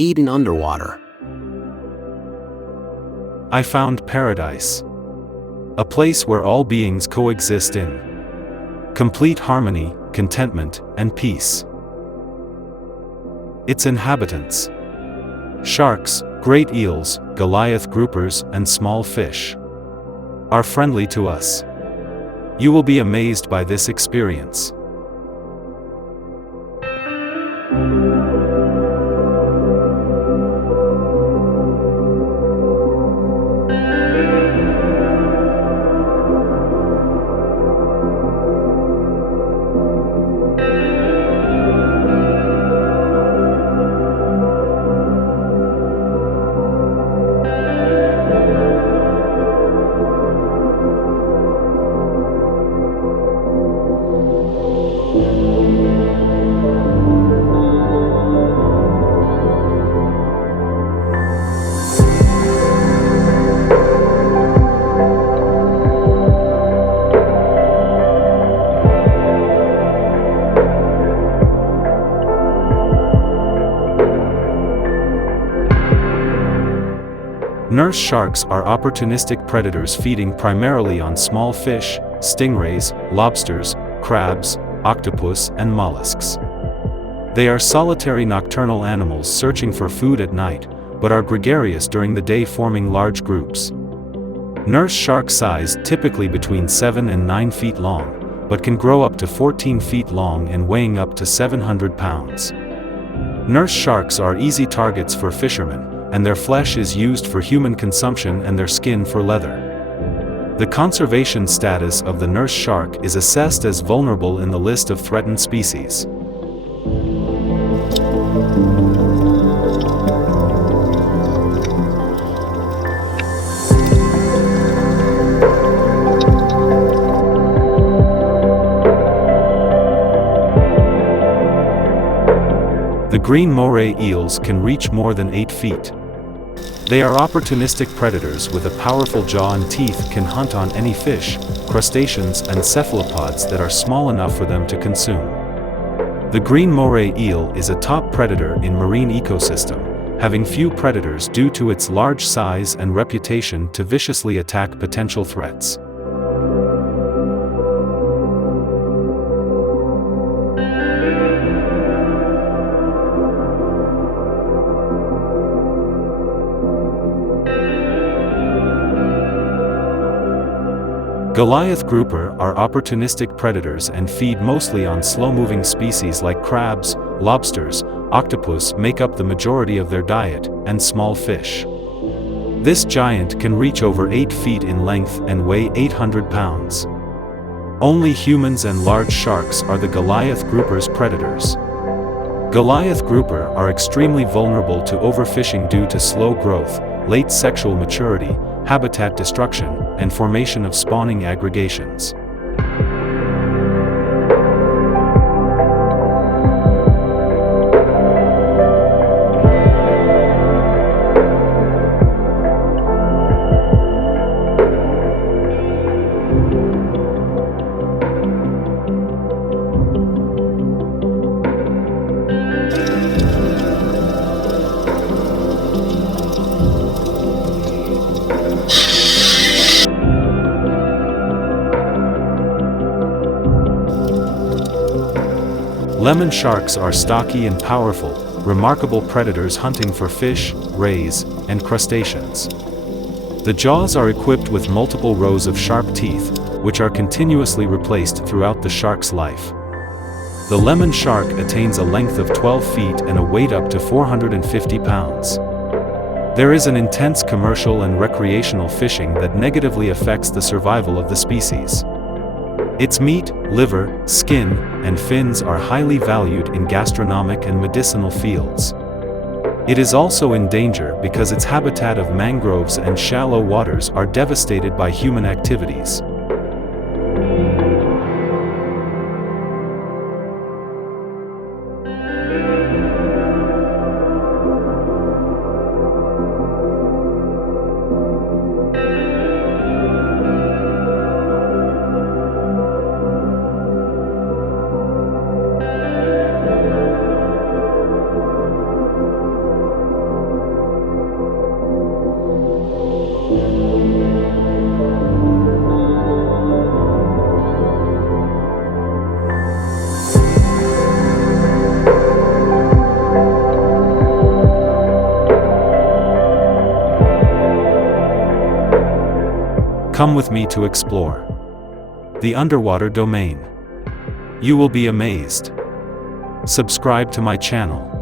eaten underwater. I found paradise. A place where all beings coexist in complete harmony, contentment, and peace. Its inhabitants: sharks, great eels, goliath groupers, and small fish, are friendly to us. You will be amazed by this experience. Nurse sharks are opportunistic predators feeding primarily on small fish, stingrays, lobsters, crabs, octopus, and mollusks. They are solitary nocturnal animals searching for food at night, but are gregarious during the day, forming large groups. Nurse shark size typically between 7 and 9 feet long, but can grow up to 14 feet long and weighing up to 700 pounds. Nurse sharks are easy targets for fishermen, and their flesh is used for human consumption and their skin for leather. The conservation status of the nurse shark is assessed as vulnerable in the list of threatened species. The green Moray eels can reach more than 8 feet. They are opportunistic predators with a powerful jaw and teeth, can hunt on any fish, crustaceans, and cephalopods that are small enough for them to consume. The green Moray eel is a top predator in marine ecosystem, having few predators due to its large size and reputation to viciously attack potential threats. Goliath grouper are opportunistic predators and feed mostly on slow-moving species like crabs, lobsters, octopus make up the majority of their diet, and small fish. This giant can reach over 8 feet in length and weigh 800 pounds. Only humans and large sharks are the Goliath grouper's predators. Goliath grouper are extremely vulnerable to overfishing due to slow growth, late sexual maturity, habitat destruction, and formation of spawning aggregations. Lemon sharks are stocky and powerful, remarkable predators hunting for fish, rays, and crustaceans. The jaws are equipped with multiple rows of sharp teeth, which are continuously replaced throughout the shark's life. The lemon shark attains a length of 12 feet and a weight up to 450 pounds. There is an intense commercial and recreational fishing that negatively affects the survival of the species. Its meat, liver, skin, and fins are highly valued in gastronomic and medicinal fields. It is also in danger because its habitat of mangroves and shallow waters are devastated by human activities. Come with me to explore the underwater domain. You will be amazed. Subscribe to my channel.